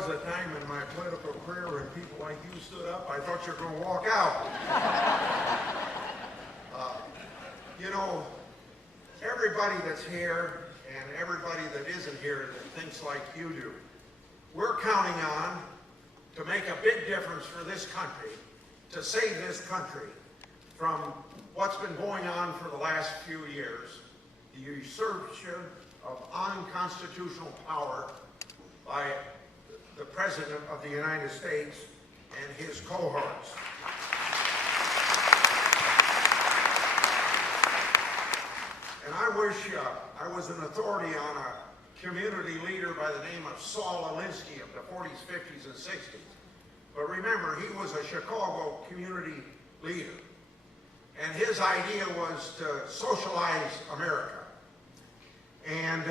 was a time in my political career when people like you stood up, I thought you were going to walk out. You know, everybody that's here and everybody that isn't here that thinks like you do, we're counting on to make a big difference for this country, to save this country from what's been going on for the last few years, the usurpation of unconstitutional power by the President of the United States and his cohorts. And I wish I was an authority on a community leader by the name of Saul Alinsky of the 40s, 50s, and 60s. But remember, he was a Chicago community leader. And his idea was to socialize America. And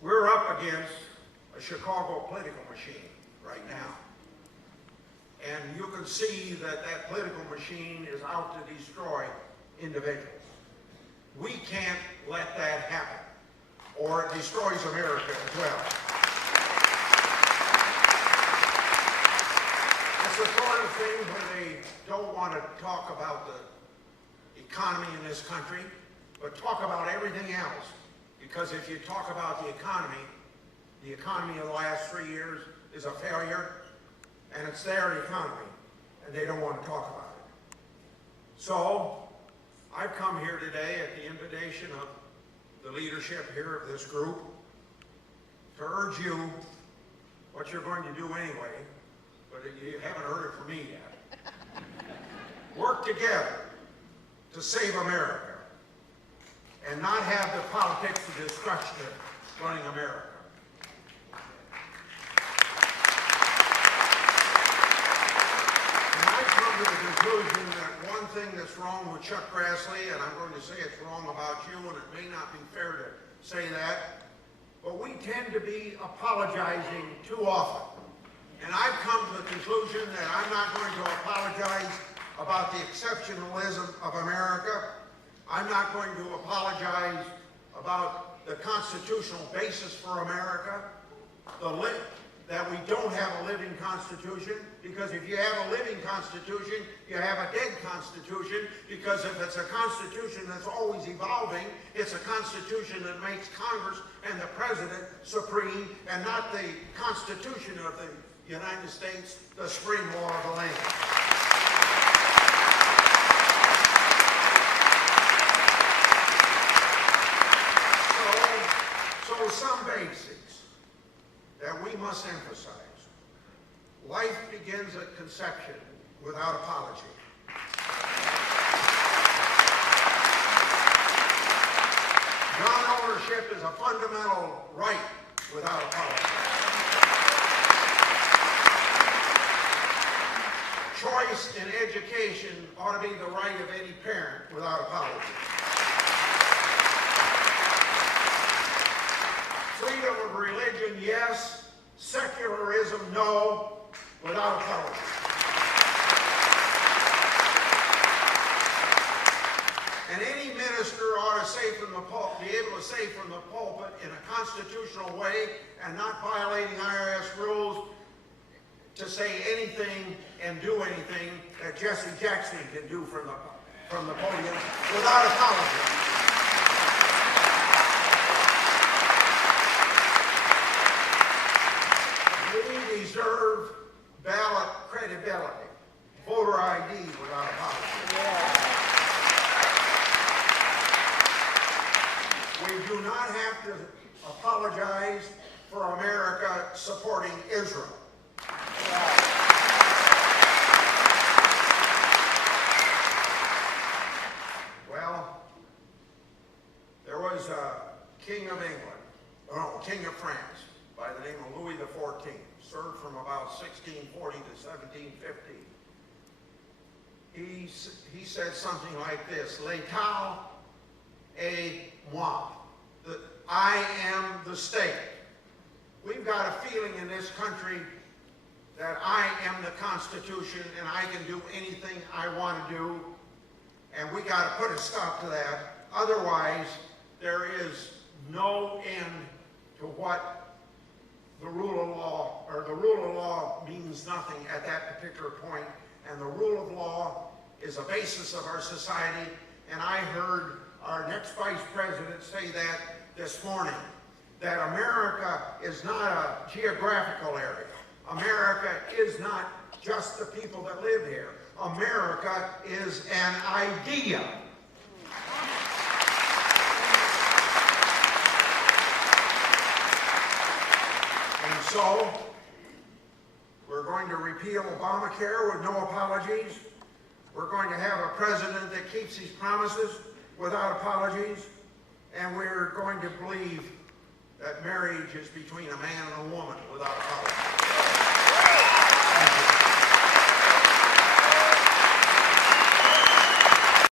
we're up against a Chicago political machine right now. And you can see that that political machine is out to destroy individuals. We can't let that happen, or it destroys America as well. It's the sort of thing where they don't want to talk about the economy in this country, but talk about everything else. Because if you talk about the economy of the last 3 years is a failure, and it's their economy, and they don't want to talk about it. So, I've come here today at the invitation of the leadership here of this group to urge you what you're going to do anyway, but you haven't heard it from me yet. Work together to save America and not have the politics of destruction running America. And I've come to the conclusion that one thing that's wrong with Chuck Grassley, and I'm going to say it's wrong about you, and it may not be fair to say that, but we tend to be apologizing too often. And I've come to the conclusion that I'm not going to apologize about the exceptionalism of America. I'm not going to apologize about the constitutional basis for America, that we don't have a living constitution, because if you have a living constitution, you have a dead constitution, because if it's a constitution that's always evolving, it's a constitution that makes Congress and the President supreme, and not the Constitution of the United States, the supreme law of the land. So some basics that we must emphasize. Life begins at conception without apology. Gun ownership is a fundamental right without apology. Choice in education ought to be the right of any parent without apology. Freedom of religion, yes. Secularism, no, without apology. And any minister ought to say from the pulpit, be able to say from the pulpit in a constitutional way and not violating IRS rules, to say anything and do anything that Jesse Jackson can do from the podium without apology. We deserve ballot credibility, voter ID without apology. We do not have to apologize for America supporting Israel. Well, there was a king of King of France by the name of Louis XIV, served from about 1640 to 1750. He said something like this: L'état est moi. I am the state. We've got a feeling in this country that I am the Constitution and I can do anything I want to do, and we got to put a stop to that. Otherwise, there is no end to what law means nothing at that particular point, and the rule of law is a basis of our society, and I heard our next vice president say that this morning, that America is not a geographical area. America is not just the people that live here. America is an idea. And so, we're going to repeal Obamacare with no apologies. We're going to have a president that keeps his promises without apologies. And we're going to believe that marriage is between a man and a woman without apologies.